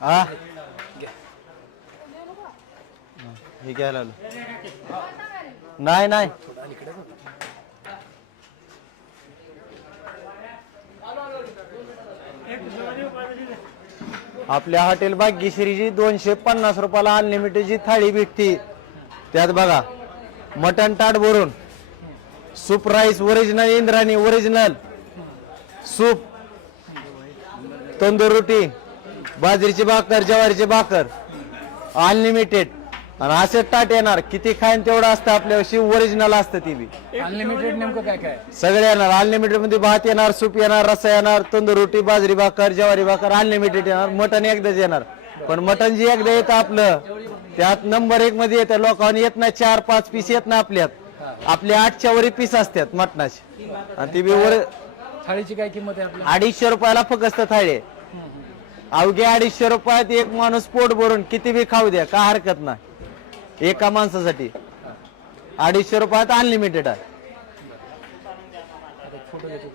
हा हे घ्यायला आलो. नाही नाही आपल्या हॉटेल भाग्यश्रीची 250 रुपयाला अनलिमिटेडची थाळी भेटते. त्यात बघा मटन ताट भरून soup rice original Indrayani original soup tandoor रोटी बाजरीची भाकर ज्वारीची भाकर अनलिमिटेड आणि असे ताट येणार किती खाईन तेवढं असतं आपल्याशी ओरिजिनल असतं ती बी अनलिमिटेड नेमकं काय काय सगळे येणार. अनलिमिटेड मध्ये भात येणार सूप येणार रस्सा येणार तंदूर रोटी बाजरी भाकर ज्वारी भाकर अनलिमिटेड येणार. मटन एकदाच येणार पण मटन जे एकदा येतं आपलं त्यात नंबर 1 मध्ये येतं. लोकांनी येत नाही 4-5 पीस येत ना आपल्यात आपल्या 8च्या वरी पीस असतात मटणाचे आणि ती बी वर. थाळीची काय किंमत आहे आपल्या 250 रुपयाला फक्त थाळी. अवघ्या 250 रुपयात एक माणूस पोट भरून किती बी खाऊ द्या काय हरकत नाही. एका माणसासाठी 250 रुपयात अनलिमिटेड आहे. फोटो घेतो